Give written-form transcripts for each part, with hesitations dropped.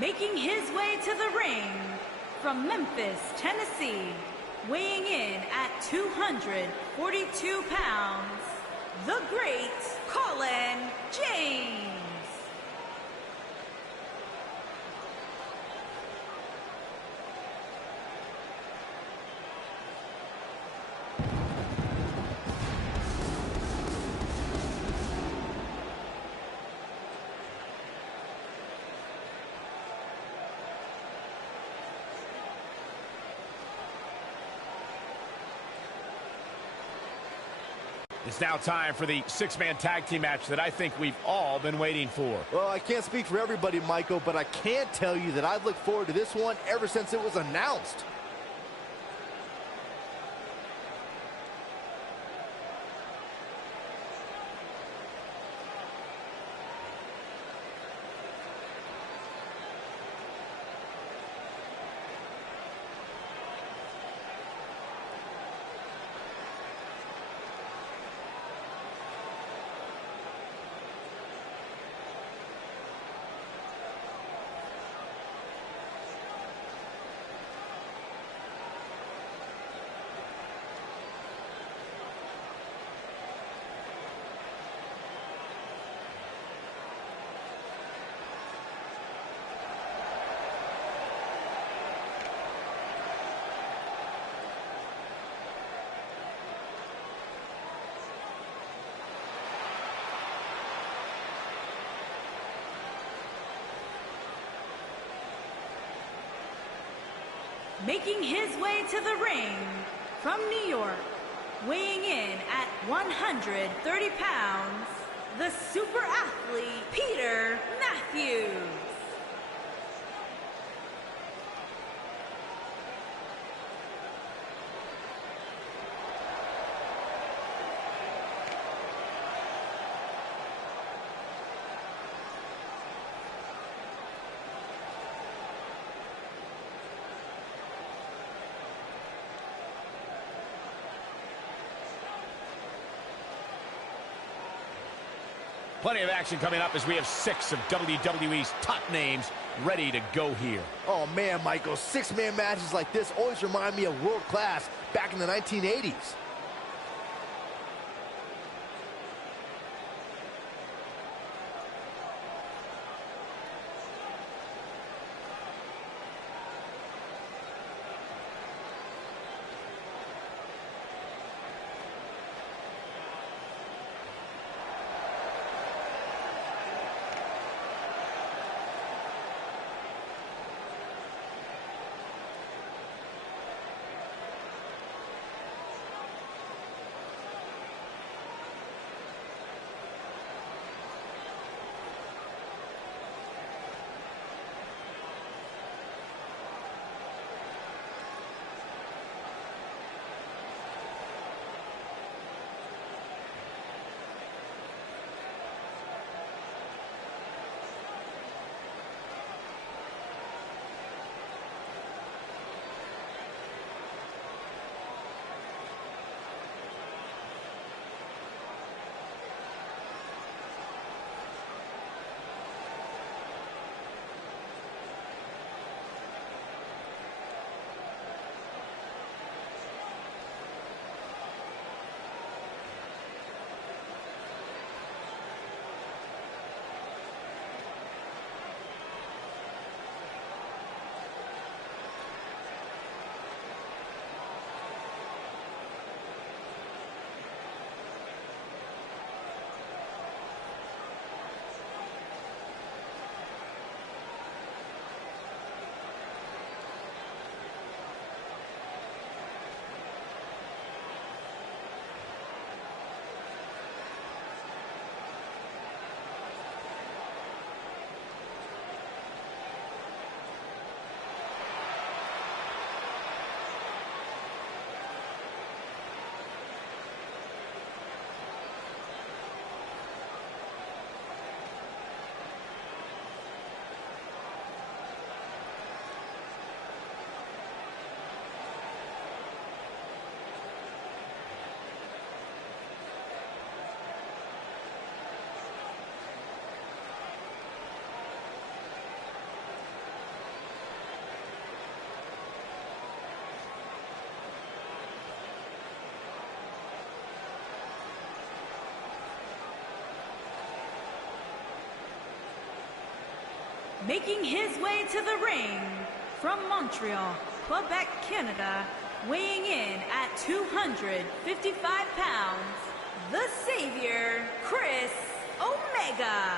Making his way to the ring from Memphis, Tennessee, weighing in at 242 pounds, the great Colin James. It's now time for the six-man tag team match that I think we've all been waiting for. Well, I can't speak for everybody, Michael, but I can tell you that I've looked forward to this one ever since it was announced. Making his way to the ring from New York, weighing in at 130 pounds, the super athlete, Peter Matthews. Plenty of action coming up as we have 6 of WWE's top names ready to go here. Oh, man, Michael, six-man matches like this always remind me of world class back in the 1980s. Making his way to the ring from Montreal, Quebec, Canada, weighing in at 255 pounds, the Savior, Chris Omega.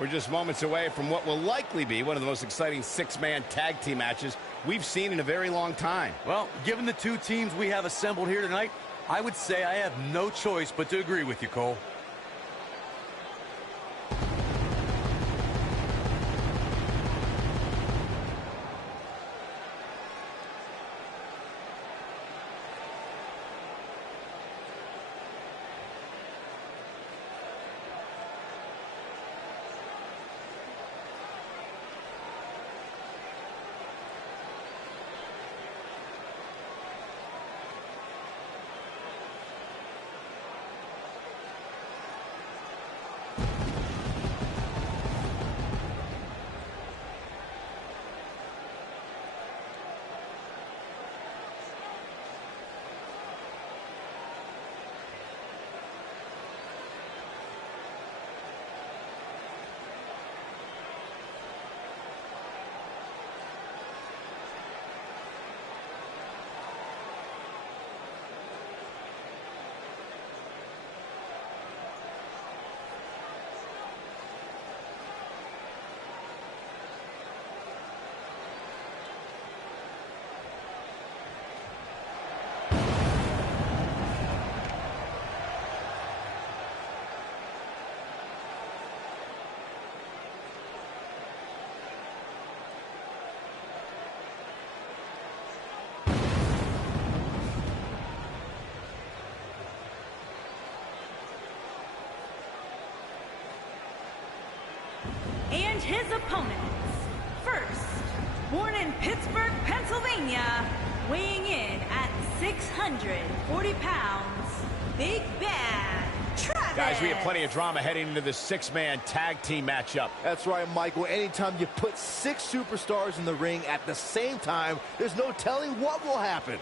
We're just moments away from what will likely be one of the most exciting six-man tag team matches we've seen in a very long time. Well, given the two teams we have assembled here tonight, I would say I have no choice but to agree with you, Cole. And his opponents, first, born in Pittsburgh, Pennsylvania, weighing in at 640 pounds, Big Bad Travis. Guys, we have plenty of drama heading into this six-man tag team matchup. That's right, Michael. Anytime you put 6 superstars in the ring at the same time, there's no telling what will happen.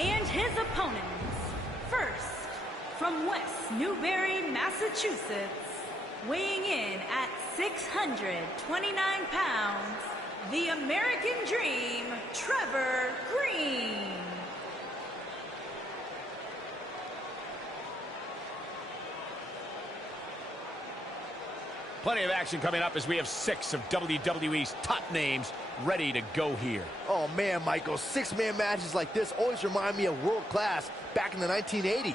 And his opponents, first, from West Newbury, Massachusetts, weighing in at 629 pounds, the American Dream, Trevor Green. Plenty of action coming up as we have 6 of WWE's top names ready to go here. Oh man, Michael, 6-man matches like this always remind me of world class back in the 1980s.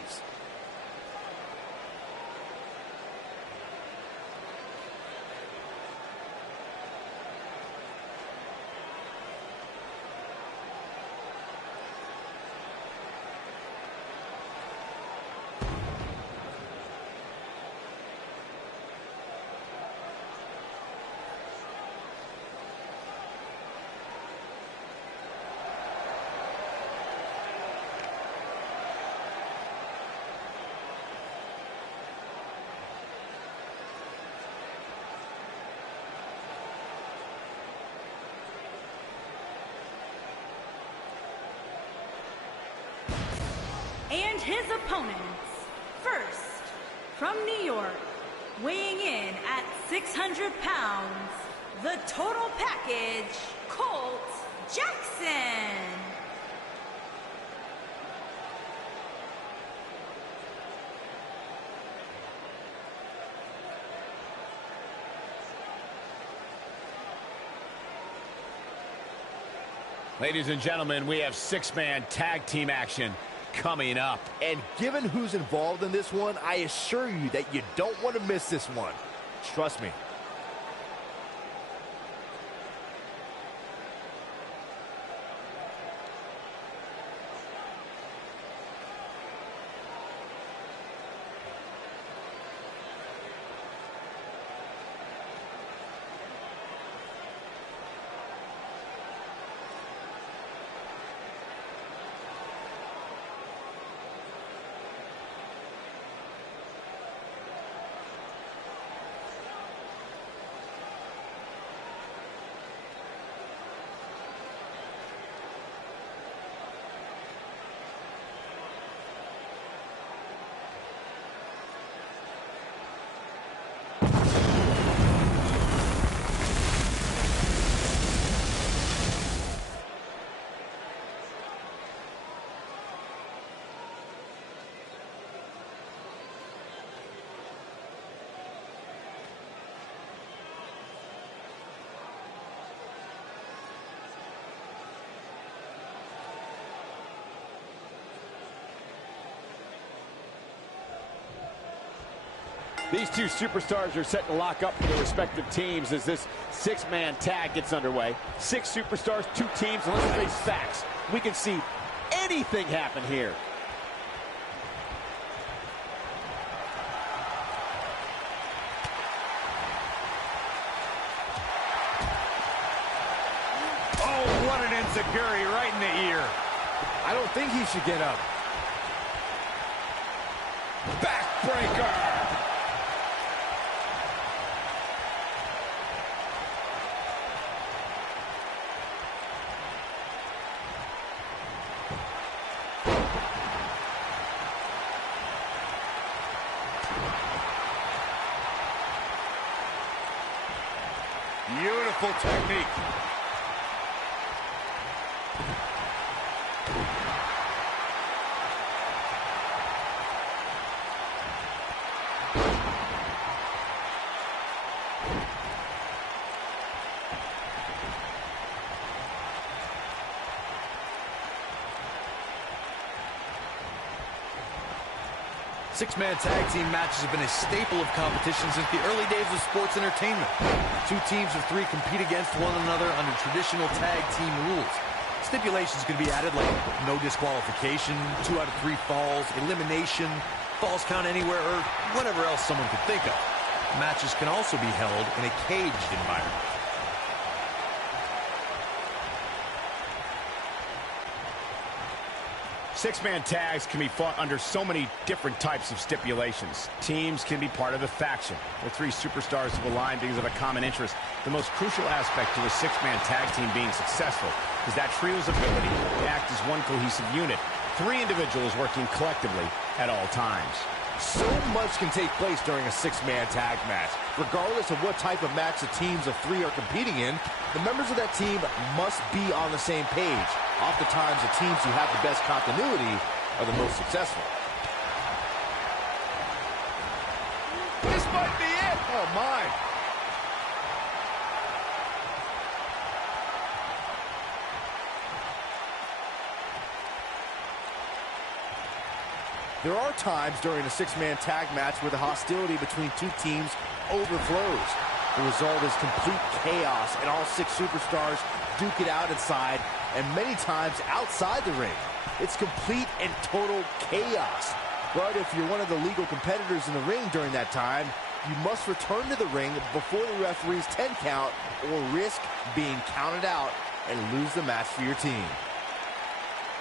his opponents. First, from New York, weighing in at 600 pounds, the total package, Colt Jackson. Ladies and gentlemen, we have six-man tag team action coming up. And given who's involved in this one, I assure you that you don't want to miss this one. Trust me. These two superstars are set to lock up for their respective teams as this six-man tag gets underway. Six superstars, two teams, and let's face facts. We can see anything happen here. Oh, what an enziguri right in the ear. I don't think he should get up. Backbreaker! Beautiful technique. Six-man tag team matches have been a staple of competition since the early days of sports entertainment. Two teams of three compete against one another under traditional tag team rules. Stipulations can be added like no disqualification, 2 out of 3 falls, elimination, falls count anywhere, or whatever else someone could think of. Matches can also be held in a caged environment. Six-man tags can be fought under so many different types of stipulations. Teams can be part of a faction, where 3 superstars have aligned because of a common interest. The most crucial aspect to a six-man tag team being successful is that trio's ability to act as one cohesive unit, 3 individuals working collectively at all times. So much can take place during a six-man tag match. Regardless of what type of match the teams of 3 are competing in, the members of that team must be on the same page. Oftentimes, the teams who have the best continuity are the most successful. This might be it! Oh, my. There are times during a six-man tag match where the hostility between 2 teams overflows. The result is complete chaos, and all 6 superstars duke it out inside, and many times outside the ring. It's complete and total chaos. But if you're one of the legal competitors in the ring during that time, you must return to the ring before the referee's 10 count or risk being counted out and lose the match for your team.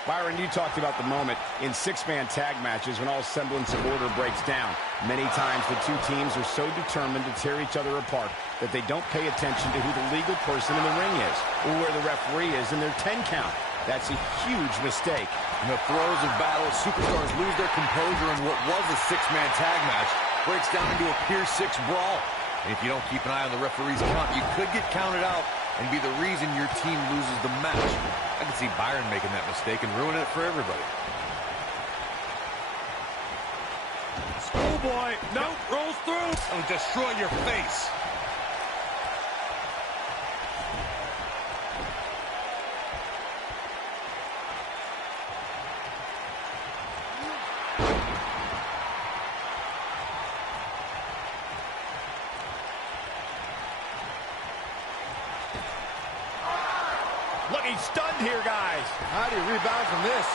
Byron, you talked about the moment in six-man tag matches when all semblance of order breaks down. Many times the 2 teams are so determined to tear each other apart that they don't pay attention to who the legal person in the ring is or where the referee is in their 10 count. That's a huge mistake. In the throes of battle, superstars lose their composure, and what was a six-man tag match breaks down into a Pier 6 brawl. And if you don't keep an eye on the referee's count, you could get counted out and be the reason your team loses the match. I can see Byron making that mistake and ruining it for everybody. Schoolboy, no, rolls through. It'll destroy your face. Looking stunned here, guys. How do you rebound from this?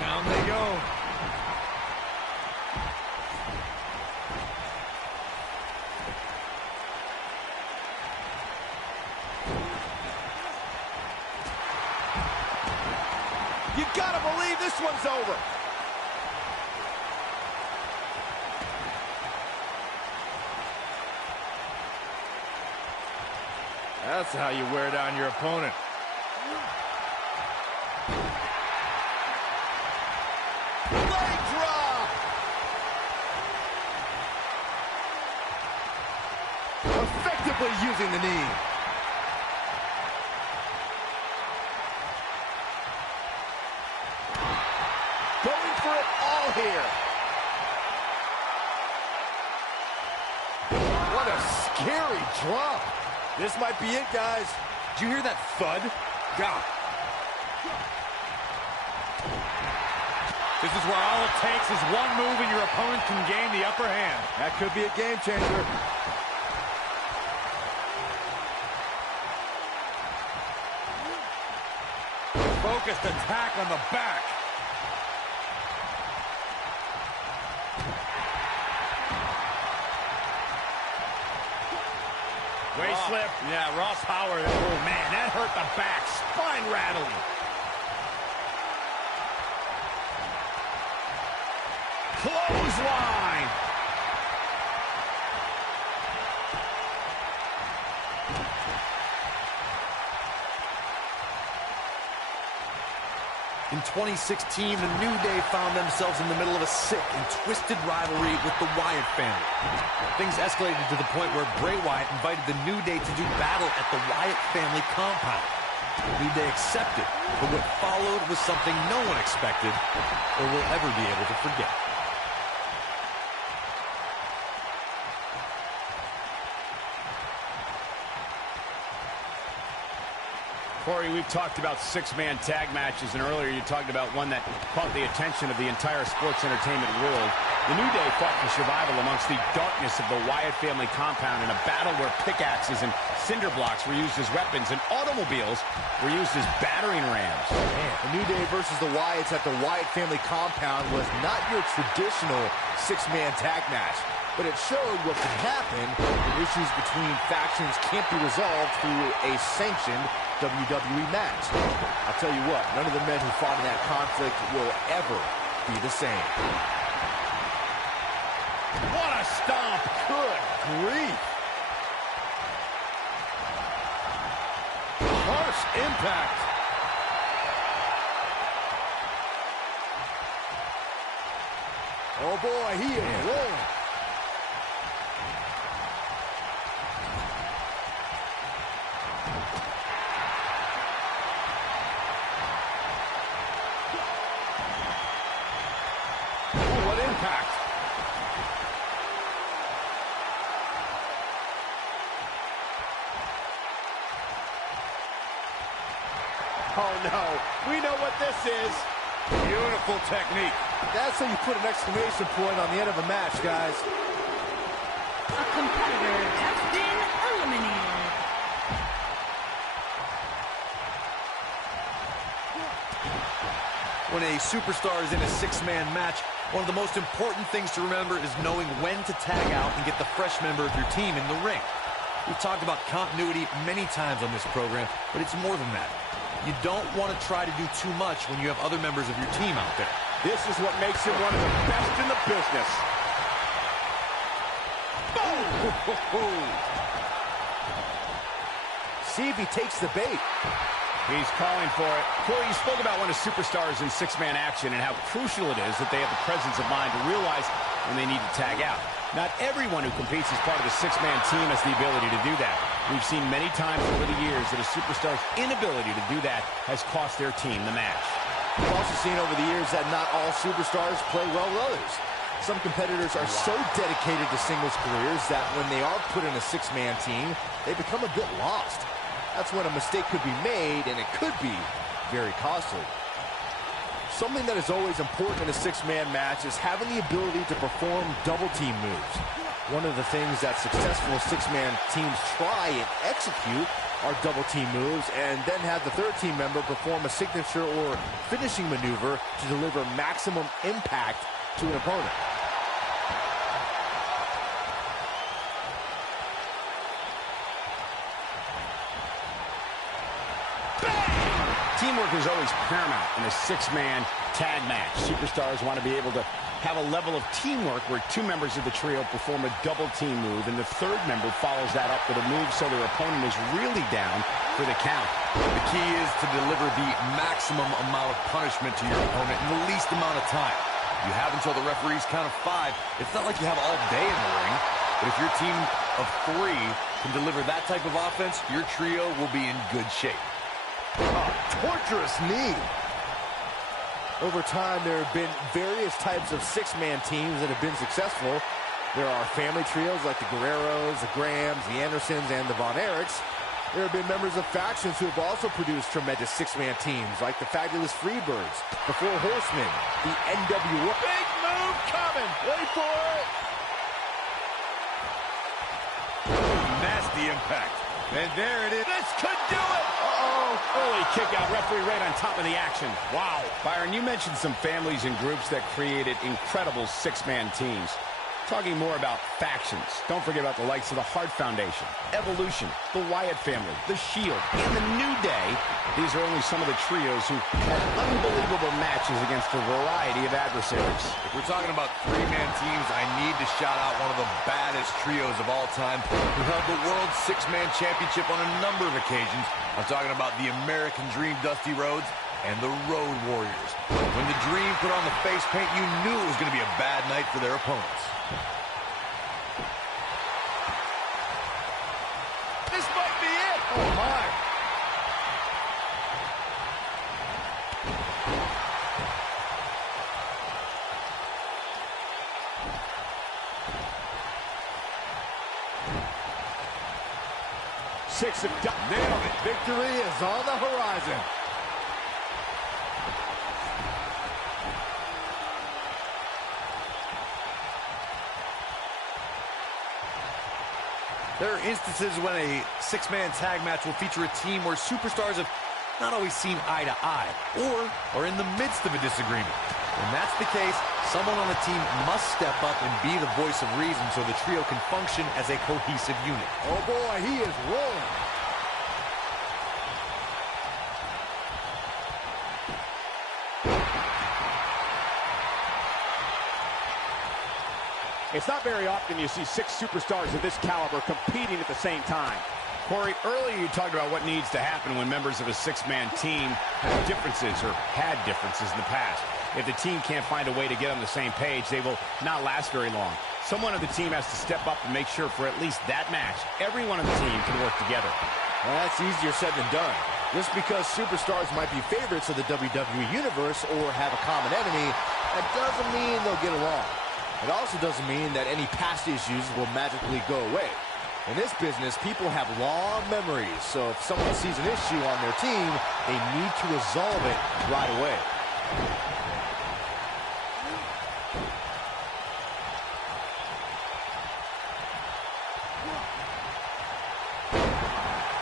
Down they go. You gotta believe this one's over. That's how you wear down your opponent. Leg drop. Effectively using the knee. Going for it all here. What a scary drop. This might be it, guys. Did you hear that thud? God. This is where all it takes is one move and your opponent can gain the upper hand. That could be a game changer. Focused attack on the back. Waist slip. Yeah, raw power. Oh, man, that hurt the back. Spine rattling. Clothesline. In 2016, the New Day found themselves in the middle of a sick and twisted rivalry with the Wyatt family. Things escalated to the point where Bray Wyatt invited the New Day to do battle at the Wyatt family compound. The New Day accepted, but what followed was something no one expected or will ever be able to forget. Corey, we've talked about six-man tag matches, and earlier you talked about one that caught the attention of the entire sports entertainment world. The New Day fought for survival amongst the darkness of the Wyatt family compound in a battle where pickaxes and cinder blocks were used as weapons and automobiles were used as battering rams. The New Day versus the Wyatts at the Wyatt family compound was not your traditional six-man tag match, but it showed what can happen when issues between factions can't be resolved through a sanctioned WWE match. I'll tell you what, none of the men who fought in that conflict will ever be the same. What a stomp! Good grief! Harsh impact. Oh boy, he is rolling. What impact. Oh, no. We know what this is. Beautiful technique. That's how you put an exclamation point on the end of a match, guys. A competitor has been eliminated. When a superstar is in a six-man match, one of the most important things to remember is knowing when to tag out and get the fresh member of your team in the ring. We've talked about continuity many times on this program, but it's more than that. You don't want to try to do too much when you have other members of your team out there. This is what makes him one of the best in the business. Boom! See if he takes the bait. He's calling for it. Corey, you spoke about one of superstars in six-man action and how crucial it is that they have the presence of mind to realize when they need to tag out. Not everyone who competes as part of the six-man team has the ability to do that. We've seen many times over the years that a superstar's inability to do that has cost their team the match. We've also seen over the years that not all superstars play well with others. Some competitors are so dedicated to singles careers that when they are put in a six-man team, they become a bit lost. That's when a mistake could be made, and it could be very costly. Something that is always important in a six-man match is having the ability to perform double-team moves. One of the things that successful six-man teams try and execute are double-team moves, and then have the third team member perform a signature or finishing maneuver to deliver maximum impact to an opponent. Teamwork is always paramount in a six-man tag match. Superstars want to be able to have a level of teamwork where two members of the trio perform a double team move, and the third member follows that up with a move so their opponent is really down for the count. The key is to deliver the maximum amount of punishment to your opponent in the least amount of time. You have until the referee's count of 5. It's not like you have all day in the ring, but if your team of 3 can deliver that type of offense, your trio will be in good shape. Torturous knee. Over time, there have been various types of six-man teams that have been successful. There are family trios like the Guerreros, the Grahams, the Andersons, and the Von Erichs. There have been members of factions who have also produced tremendous six-man teams, like the Fabulous Freebirds, the Four Horsemen, the NWF. Big move coming. Wait for it. Nasty impact. And there it is. This could do it. Early kick out, referee right on top of the action. Wow. Byron, you mentioned some families and groups that created incredible six-man teams. Talking more about factions, don't forget about the likes of the Hart Foundation, Evolution, the Wyatt family, the Shield, and the New Day. These are only some of the trios who had unbelievable matches against a variety of adversaries. If we're talking about three-man teams, I need to shout out one of the baddest trios of all time who held the World Six-Man Championship on a number of occasions. I'm talking about the American Dream, Dusty Rhodes, and the Road Warriors. When the Dream put on the face paint, you knew it was going to be a bad night for their opponents. This might be it. Oh, my. Six of nailed it. Victory is on the horizon. There are instances when a six-man tag match will feature a team where superstars have not always seen eye to eye or are in the midst of a disagreement. When that's the case, someone on the team must step up and be the voice of reason so the trio can function as a cohesive unit. Oh boy, he is rolling. It's not very often you see six superstars of this caliber competing at the same time. Corey, earlier you talked about what needs to happen when members of a six-man team have differences or had differences in the past. If the team can't find a way to get on the same page, they will not last very long. Someone on the team has to step up and make sure for at least that match, everyone on the team can work together. Well, that's easier said than done. Just because superstars might be favorites of the WWE Universe or have a common enemy, that doesn't mean they'll get along. It also doesn't mean that any past issues will magically go away. In this business, people have long memories, so if someone sees an issue on their team, they need to resolve it right away.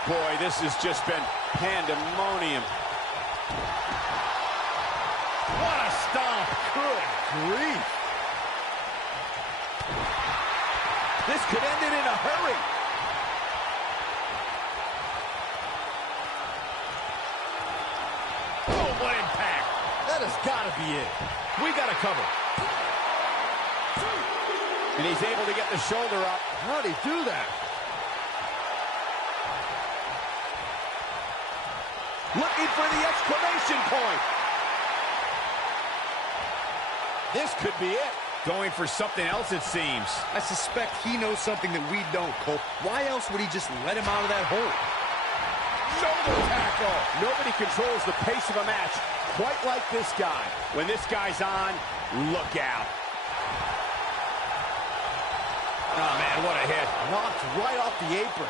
Boy, this has just been pandemonium. What a stomp. Good grief. This could end it in a hurry. Oh, what impact. That has got to be it. We got to cover. And he's able to get the shoulder up. How'd he do that? Looking for the exclamation point. This could be it. Going for something else, it seems. I suspect he knows something that we don't, Cole. Why else would he just let him out of that hole? Shoulder tackle. Nobody controls the pace of a match quite like this guy. When this guy's on, look out. Oh, man, what a hit. Knocked right off the apron.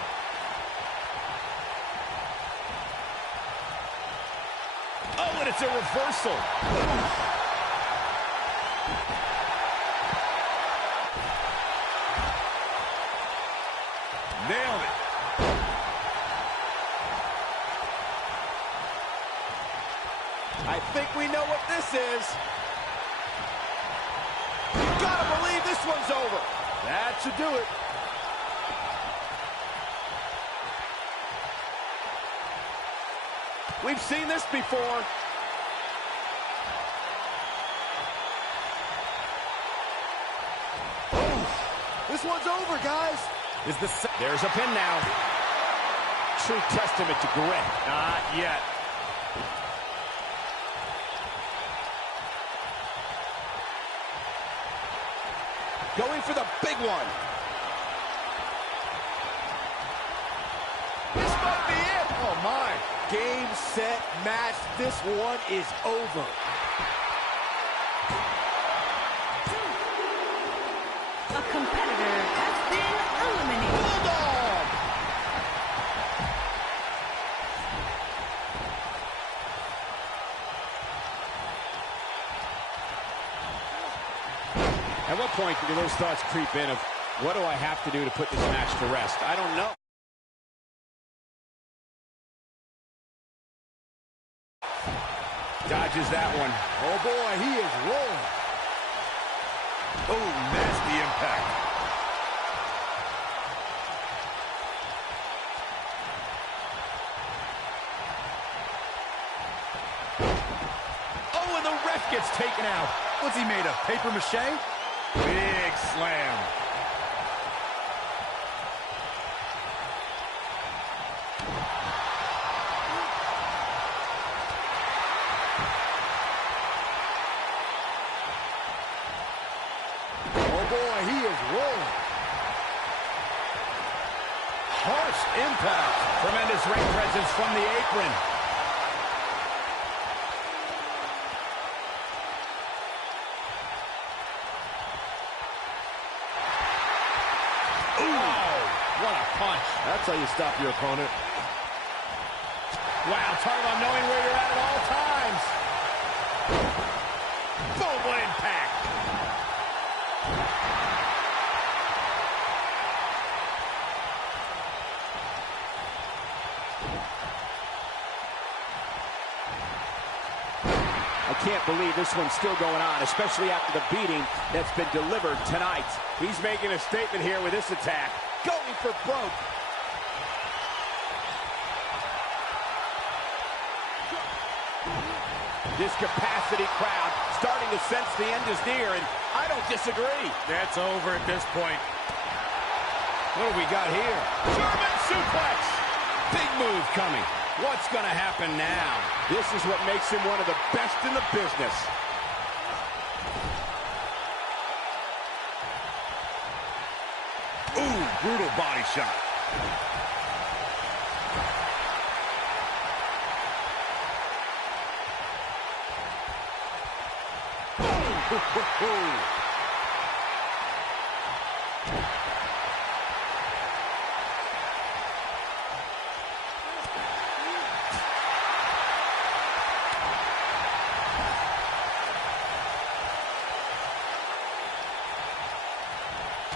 Oh, and it's a reversal. Nailed it. I think we know what this is. You gotta believe this one's over. That should do it. We've seen this before. Oh, this one's over, guys. There's a pin now. True testament to grit. Not yet. Going for the big one. This might be it. Oh, my. Game, set, match. This one is over. A competitor has been eliminated. Bulldog! At what point do those thoughts creep in of, what do I have to do to put this match to rest? I don't know. Dodges that one. Oh, boy, he is rolling. Oh, nasty impact. Oh, and the ref gets taken out. What's he made of, paper mache? Big slam. Oh, boy, he is rolling. Harsh impact. Tremendous ring presence from the apron. What a punch. That's how you stop your opponent. Wow, talk about knowing where you're at all times. Boom, what impact. I can't believe this one's still going on, especially after the beating that's been delivered tonight. He's making a statement here with this attack. Going for broke. This capacity crowd starting to sense the end is near, and I don't disagree. That's over at this point. What do we got here? German suplex. Big move coming. What's going to happen now? This is what makes him one of the best in the business. Ooh, brutal body shot.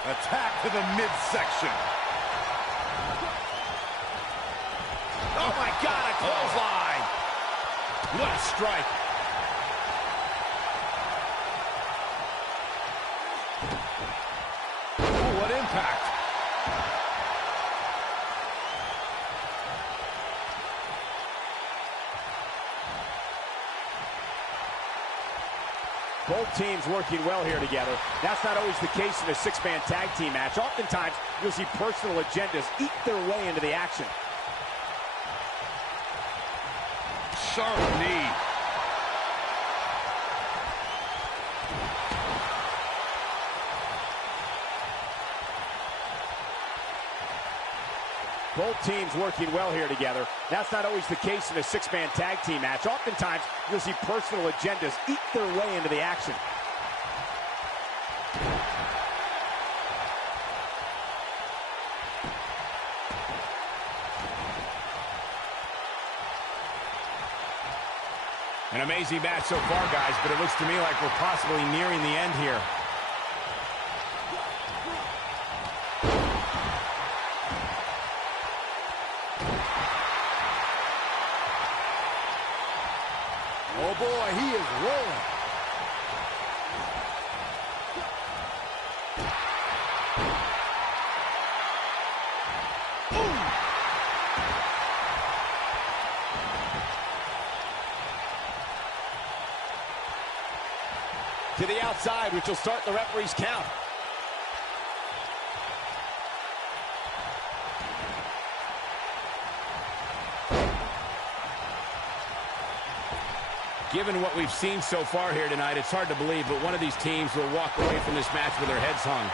Attack to the midsection. Oh, my God, a clothesline. What a strike. Oh, what impact. Both teams working well here together. That's not always the case in a six-man tag team match. Oftentimes, you'll see personal agendas eat their way into the action. Sharp knee. Both teams working well here together. That's not always the case in a six-man tag team match. Oftentimes, you'll see personal agendas eat their way into the action. An amazing match so far, guys, but it looks to me like we're possibly nearing the end here. Oh boy, he is rolling. To the outside, which will start the referee's count. Given what we've seen so far here tonight, it's hard to believe, but one of these teams will walk away from this match with their heads hung.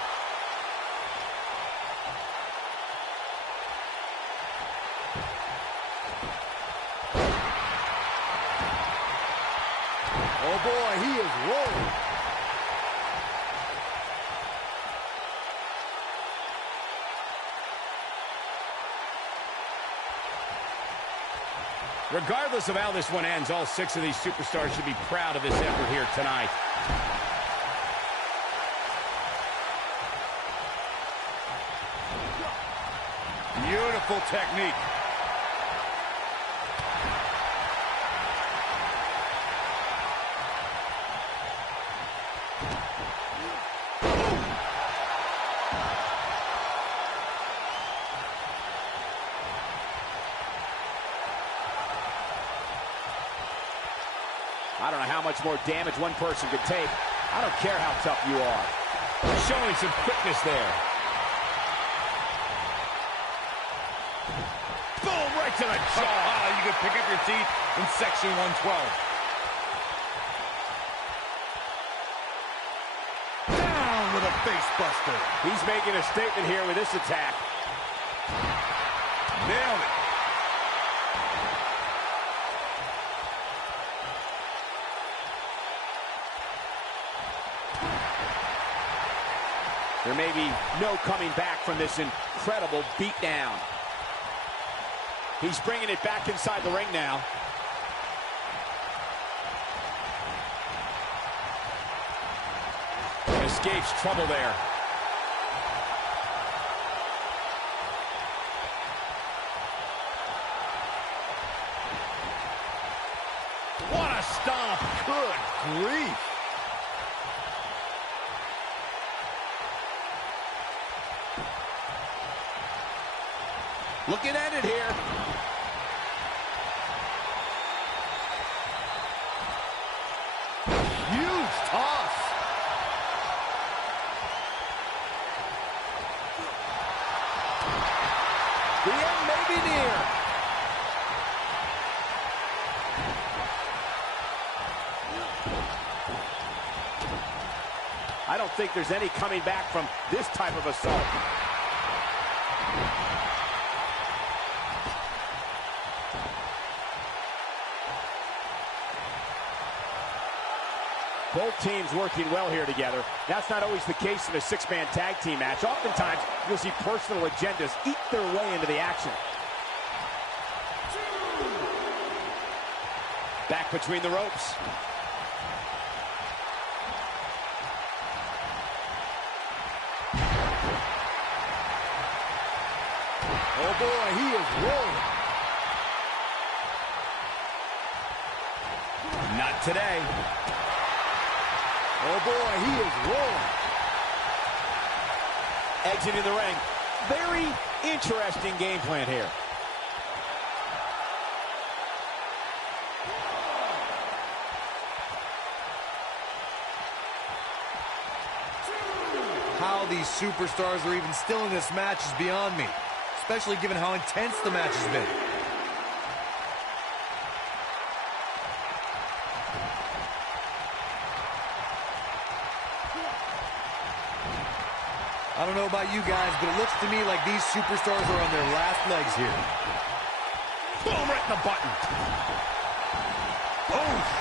Oh boy, he is rolling. Regardless of how this one ends, all 6 of these superstars should be proud of this effort here tonight. Beautiful technique. I don't know how much more damage one person could take. I don't care how tough you are. Showing some quickness there. Boom, right to the jaw. You can pick up your teeth in section 112. Down with a face buster. He's making a statement here with this attack. Nailed it. There may be no coming back from this incredible beatdown. He's bringing it back inside the ring now. Escapes trouble there. What a stomp. Good grief. Looking at it here. Huge toss. The end may be near. I don't think there's any coming back from this type of assault. Both teams working well here together. That's not always the case in a six-man tag team match. Oftentimes, you'll see personal agendas eat their way into the action. Back between the ropes. Oh boy, he is rolling. Not today. Oh boy, he is rolling. Exiting the ring. Very interesting game plan here. how these superstars are even still in this match is beyond me, especially given how intense the match has been. I don't know about you guys, but it looks to me like these superstars are on their last legs here. Boom, right in the button. Oh!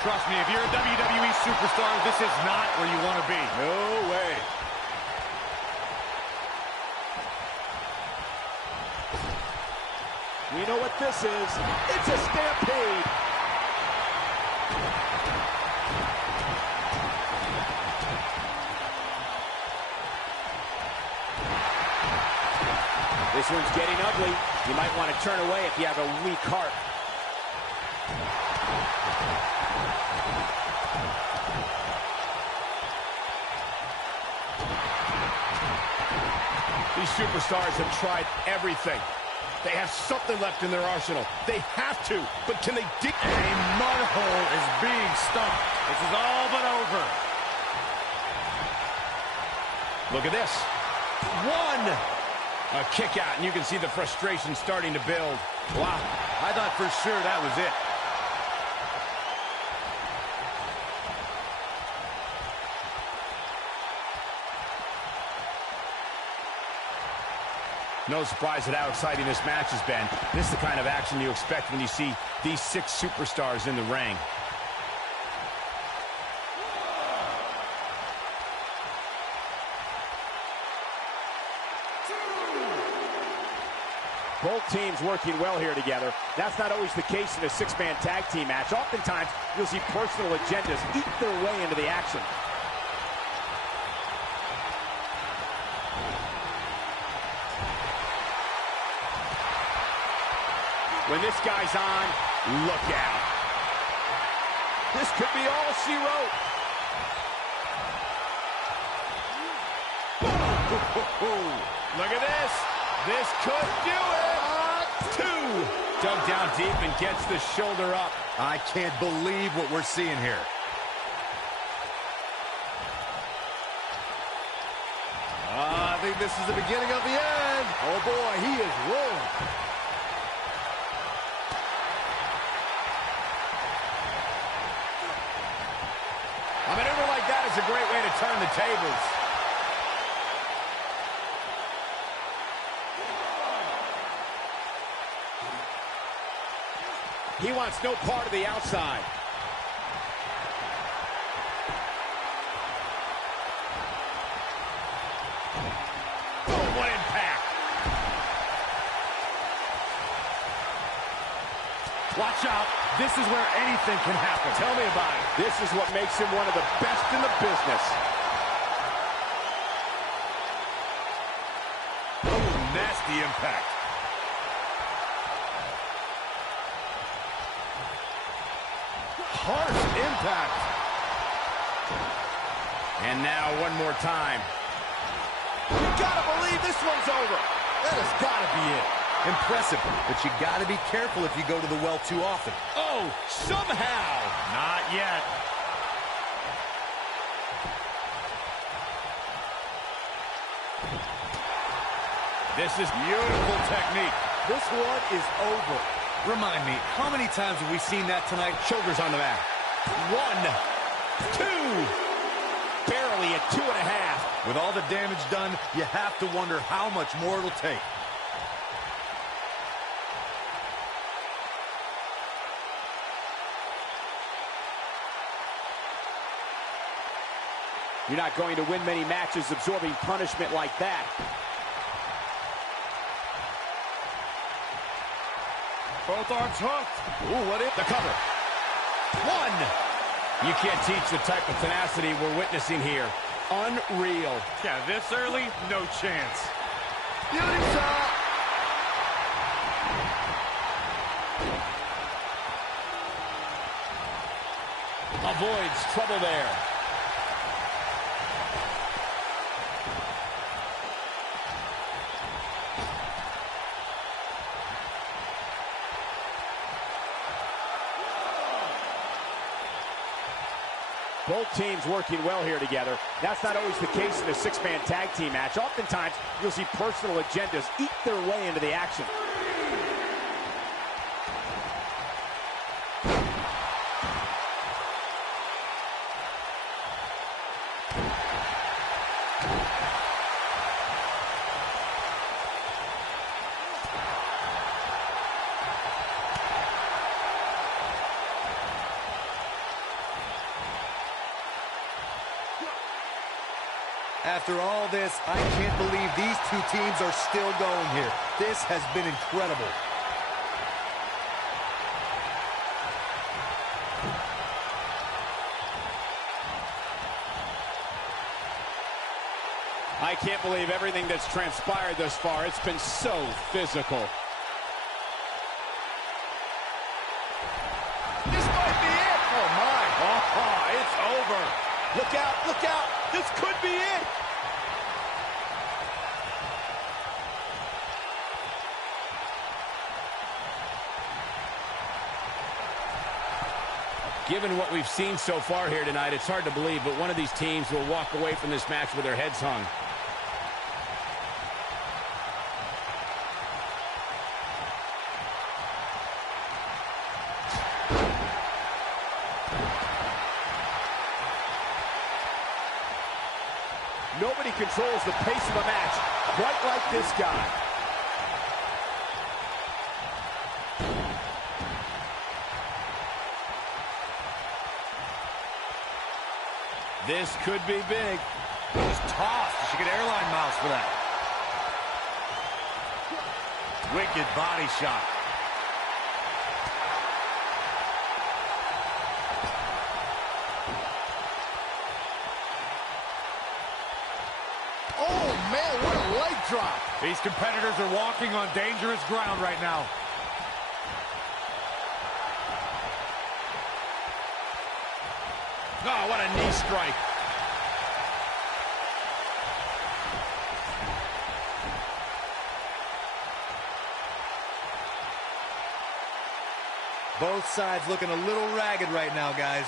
Trust me, if you're a WWE superstar, this is not where you want to be. No way. We know what this is. It's a stampede. This one's getting ugly. You might want to turn away if you have a weak heart. These superstars have tried everything. They have something left in their arsenal. They have to, but can they dig? A mud hole is being stomped. This is all but over. Look at this. One. A kick out, and you can see the frustration starting to build. Wow, I thought for sure that was it. No surprise at how exciting this match has been. This is the kind of action you expect when you see these 6 superstars in the ring. Both teams working well here together. That's not always the case in a 6-man tag team match. Oftentimes, you'll see personal agendas eat their way into the action. When this guy's on, look out. This could be all she wrote. Look at this. This could do it. 2. Dug down deep and gets the shoulder up. I can't believe what we're seeing here. I think this is the beginning of the end. Oh boy, he is rolling. A maneuver like that is a great way to turn the tables. He wants no part of the outside. Oh, what impact. Watch out. This is where anything can happen. Tell me about it. This is what makes him one of the best in the business. Oh, nasty impact. Harsh impact. And now one more time. You gotta believe this one's over. That has gotta be it. Impressive, but you gotta be careful if you go to the well too often. Oh, somehow. Not yet. This is Beautiful technique. This one is over. Remind me, how many times have we seen that tonight? shoulders on the mat. 1, 2. Barely at 2.5. With all the damage done, you have to wonder how much more it'll take. You're not going to win many matches absorbing punishment like that. Both arms hooked. Ooh, what is the cover? 1. You can't teach the type of tenacity we're witnessing here. Unreal. Yeah, this early, no chance. Beauty shot. Avoids trouble there. Both teams working well here together. That's not always the case in a six-man tag team match. Oftentimes, you'll see personal agendas eat their way into the action. After all this, I can't believe these two teams are still going here. This has been incredible. I can't believe everything that's transpired thus far. It's been so physical. This might be it. Oh, my. Oh, it's over. Look out, look out. This could be it. Given what we've seen so far here tonight, it's hard to believe, but one of these teams will walk away from this match with their heads hung. Nobody controls the pace of a match quite like this guy. This could be big. Just tossed. She could airline miles for that. Wicked body shot. Oh, man, what a leg drop. These competitors are walking on dangerous ground right now. Oh, what a knee strike. Both sides looking a little ragged right now, guys.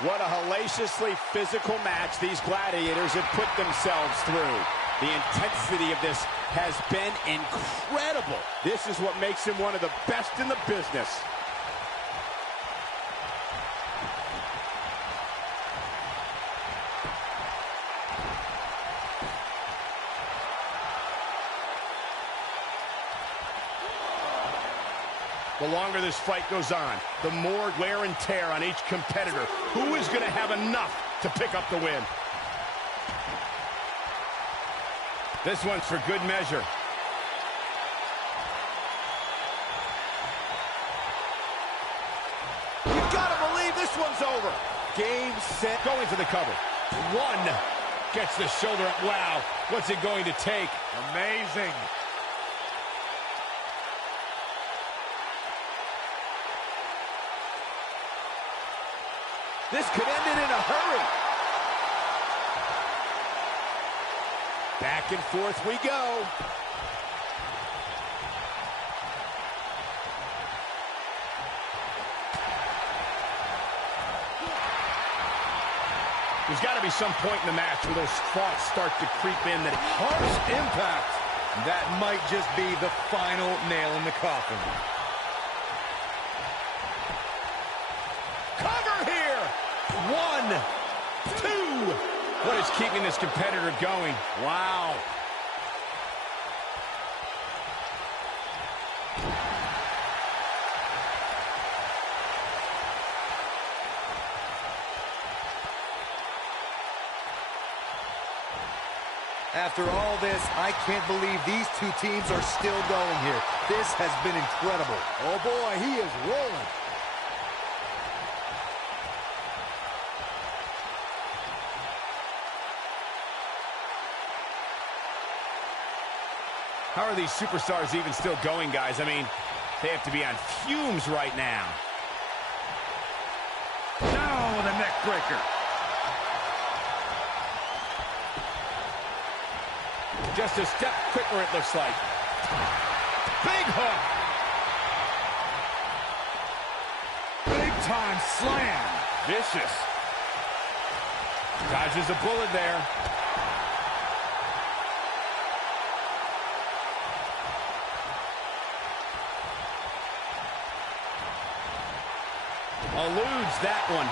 What a hellaciously physical match these gladiators have put themselves through. The intensity of this has been incredible. This is what makes him one of the best in the business. The longer this fight goes on, the more wear and tear on each competitor. Who is going to have enough to pick up the win? This one's for good measure. You've got to believe this one's over. Game, set, Going for the cover. One. Gets the shoulder up. Wow. What's it going to take? Amazing. this could end it in a hurry. Back and forth we go. There's got to be some point in the match where those thoughts start to creep in that Harsh impact. That might just be the final nail in the coffin. cover here. 1, 2. What is keeping this competitor going? Wow. After all this, I can't believe these two teams are still going here. This has been incredible. Oh, boy, he is rolling. How are these superstars even still going, guys? I mean, they have to be on fumes right now. Now with a neck breaker. Just a step quicker, it looks like. Big hook. Big time slam. Vicious. Dodges a bullet there. Eludes that one.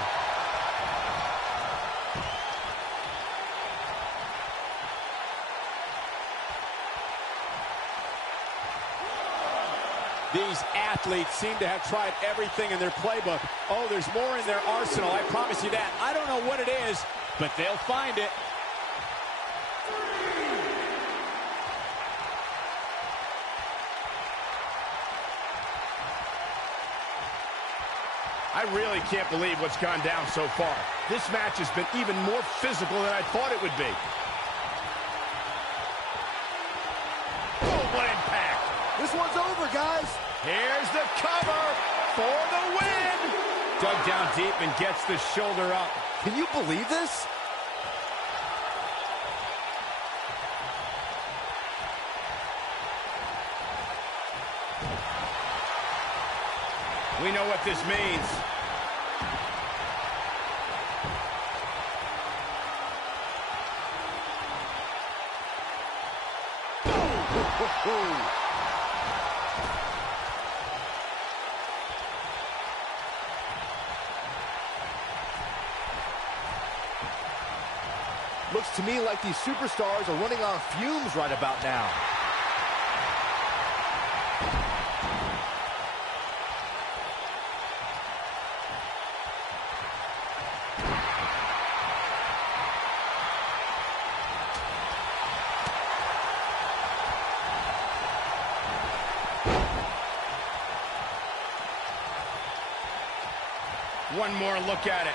These athletes seem to have tried everything in their playbook. Oh, there's more in their arsenal, I promise you that. I don't know what it is, but they'll find it. I really can't believe what's gone down so far. This match has been even more physical than I thought it would be. Oh, what impact. This one's over, guys. Here's the cover for the win. Dug down deep and gets the shoulder up. Can you believe this? We know what this means. Looks to me like these superstars are running on fumes right about now. One more look at it.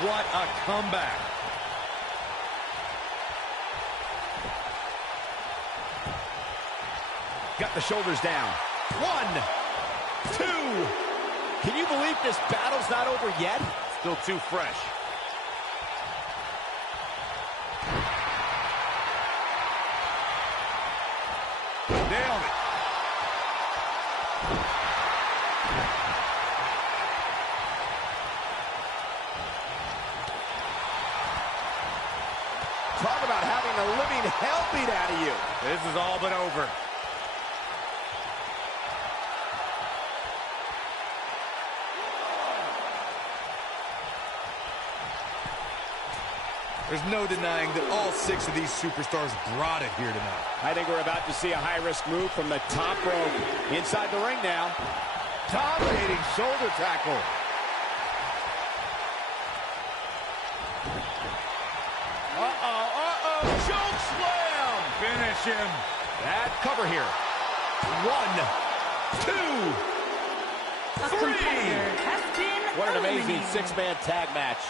What a comeback. Got the shoulders down. 1, 2. Can you believe this battle's not over yet? Still too fresh. Nailed it. Talk about having the living hell beat out of you. This is all but over. There's no denying that all 6 of these superstars brought it here tonight. I think we're about to see a high-risk move from the top rope. Inside the ring now. Dominating shoulder tackle. Choke slam. Finish him. That cover here. 1, 2. A competitor has been What an amazing eliminated. six-man tag match.